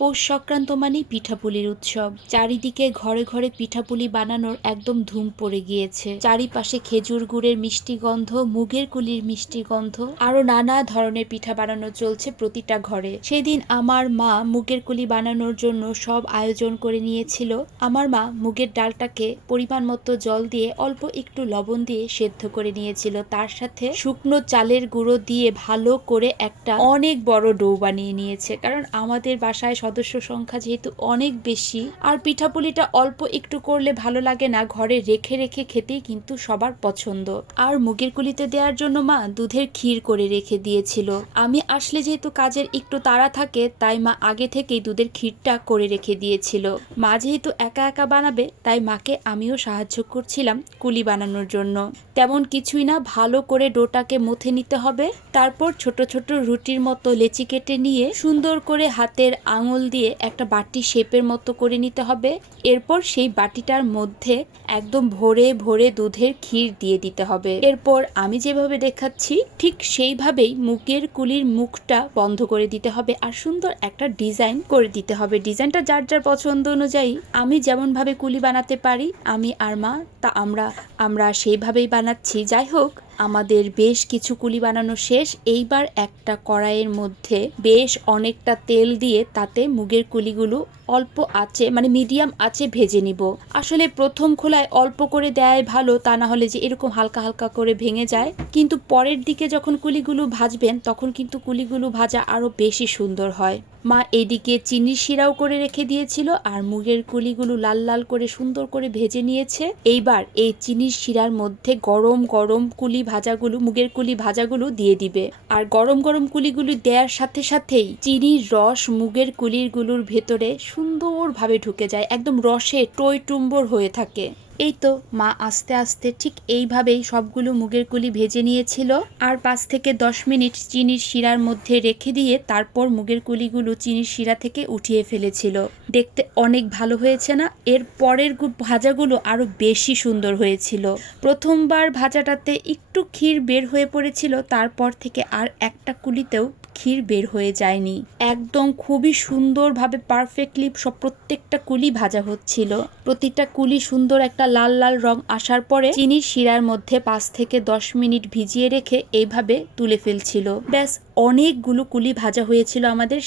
পৌষ সংক্রান্ত মানেই পিঠাপুলির উৎসব। চারিদিকে ঘরে ঘরে পিঠাপুলি বানানোর একদম ধুম পড়ে গিয়েছে। চারিপাশে খেজুর গুড়ের মিষ্টি গন্ধ, মুগের কুলির মিষ্টি গন্ধ, আরো নানা ধরনের পিঠা বানানো চলছে প্রতিটা ঘরে। সেদিন আমার মা মুগের কুলি বানানোর জন্য সব আয়োজন করে নিয়েছিল। আমার মা মুগের ডালটাকে পরিমাণ মতো জল দিয়ে অল্প একটু লবণ দিয়ে সেদ্ধ করে নিয়েছিল। তার সাথে শুকনো চালের গুঁড়ো দিয়ে ভালো করে একটা অনেক বড় ডো বানিয়ে নিয়েছে। কারণ আমাদের বাসায় সদস্য সংখ্যা যেহেতু অনেক বেশি, আর পিঠাপুলিটা অল্প একটু করলে ভালো লাগে না, ঘরে রেখে রেখে খেতেই কিন্তু সবার পছন্দ। আর মুগের কুলিতে দেওয়ার জন্য মা দুধের ক্ষীর করে রেখে দিয়েছিল। আমি আসলে যেহেতু কাজের একটু তাড়া থাকে, তাই মা আগে থেকেই দুধের ক্ষীরটা করে রেখে দিয়েছিল। মা যেহেতু একা একা বানাবে, তাই মাকে আমিও সাহায্য করছিলাম কুলি বানানোর জন্য। তেমন কিছুই না, ভালো করে ডোটাকে মথে নিতে হবে। তারপর ছোট ছোট রুটির মতো লেচি কেটে নিয়ে সুন্দর করে হাতের আঙুল দিয়ে একটা বাটি শেপের মতো করে নিতে হবে। এরপর সেই বাটিটার মধ্যে একদম ভরে ভরে দুধের ক্ষীর দিয়ে দিতে হবে। এরপর আমি যেভাবে দেখাচ্ছি ঠিক সেইভাবেই মুগের কুলির মুখটা বন্ধ করে দিতে হবে আর সুন্দর একটা ডিজাইন করে দিতে হবে। ডিজাইনটা যার যার পছন্দ অনুযায়ী, আমি যেমন ভাবে কুলি বানাতে পারি, আমি আর মা তা আমরা সেইভাবেই বানাচ্ছি। যাই হোক, আমাদের বেশ কিছু কুলি বানানো শেষ। এইবার একটা কড়াইয়ের মধ্যে বেশ অনেকটা তেল দিয়ে তাতে মুগের কুলিগুলো অল্প আঁচে, মানে মিডিয়াম আঁচে ভেজে নিব। আসলে প্রথম খোলায় অল্প করে দেয়াই ভালো, তা না হলে যে এরকম হালকা হালকা করে ভেঙে যায়। কিন্তু পরের দিকে যখন কুলিগুলো ভাজবেন, তখন কিন্তু কুলিগুলো ভাজা আরো বেশি সুন্দর হয়। মা এদিকে চিনির শিরাও করে রেখে দিয়েছিল আর মুগের কুলিগুলো লাল লাল করে সুন্দর করে ভেজে নিয়েছে। এইবার এই চিনির শিরার মধ্যে গরম গরম কুলি ভাজাগুলো, মুগের কুলি ভাজাগুলো দিয়ে দিবে। আর গরম গরম কুলিগুলি দেওয়ার সাথে সাথেই চিনির রস মুগের কুলিগুলোর ভেতরে সুন্দরভাবে ঢুকে যায়, একদম রসে টই টুম্বর হয়ে থাকে। এই তো মা আস্তে আস্তে ঠিক এইভাবেই সবগুলো মুগের কুলি ভেজে নিয়েছিল আর 5 থেকে 10 মিনিট চিনির শিরার মধ্যে রেখে দিয়ে তারপর মুগের কুলিগুলো চিনির শিরা থেকে উঠিয়ে ফেলেছিল। দেখতে অনেক ভালো হয়েছে না? এর পরের ভাজাগুলো আরো বেশি সুন্দর হয়েছিল। প্রথমবার ভাজাটাতে একটু ক্ষীর বের হয়ে পড়েছিল, তারপর থেকে আর একটা কুলিতেও ক্ষীর বের হয়ে যায়নি। একদম খুবই সুন্দরভাবে পারফেক্টলি সব প্রত্যেকটা কুলি ভাজা হচ্ছিল। প্রতিটা কুলি সুন্দর একটা লাল লাল রং আসার পরে চিনির শিরার মধ্যে 5 থেকে 10 মিনিট ভিজিয়ে রেখে এইভাবে তুলে ফেলছিল। ব্যাস, অনেকগুলো কুলি ভাজা হয়েছিল আমাদের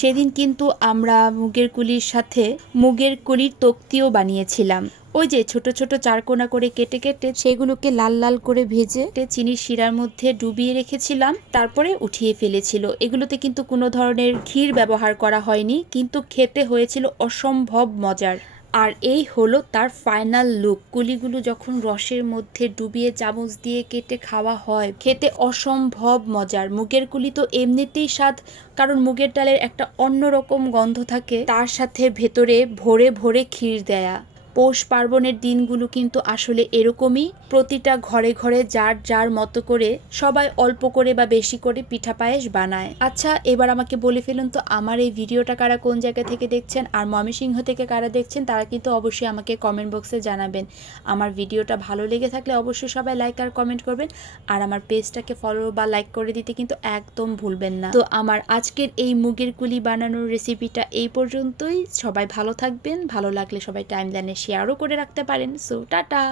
সেদিন কিন্তু আমরা মুগের কুলির সাথে মুগের কুলির তক্তিও বানিয়েছিলাম। ওই যে ছোট ছোট চারকোনা করে কেটে কেটে সেগুলোকে লাল লাল করে ভেজে চিনির শিরার মধ্যে ডুবিয়ে রেখেছিলাম, তারপরে উঠিয়ে ফেলেছিল। এগুলোতে কিন্তু কোনো ধরনের ক্ষীর ব্যবহার করা হয়নি, কিন্তু খেতে হয়েছিল অসম্ভব মজার। আর এই হলো তার ফাইনাল লুক। কুলিগুলো যখন রসের মধ্যে ডুবিয়ে চামচ দিয়ে কেটে খাওয়া হয়, খেতে অসম্ভব মজার। মুগের কুলি তো এমনিতেই স্বাদ, কারণ মুগের ডালের একটা অন্যরকম গন্ধ থাকে, তার সাথে ভেতরে ভরে ভরে ক্ষীর দেয়া। পৌষ পার্বণের দিনগুলো কিন্তু আসলে এরকমই। প্রতিটা ঘরে ঘরে যার যার মতো করে সবাই অল্প করে বা বেশি করে পিঠা পায়েস বানায়। আচ্ছা, এবার আমাকে বলে ফেলুন তো, আমার এই ভিডিওটা কারা কোন জায়গা থেকে দেখছেন আর ময়মনসিংহ থেকে কারা দেখছেন, তারা কিন্তু অবশ্যই আমাকে কমেন্ট বক্সে জানাবেন। আমার ভিডিওটা ভালো লেগে থাকলে অবশ্যই সবাই লাইক আর কমেন্ট করবেন, আর আমার পেজটাকে ফলো বা লাইক করে দিতে কিন্তু একদম ভুলবেন না। তো আমার আজকের এই মুগের কুলি বানানোর রেসিপিটা এই পর্যন্তই। সবাই ভালো থাকবেন, ভালো লাগলে সবাই টাইমলাইনে শেয়ারও করে রাখতে পারেন। So tata.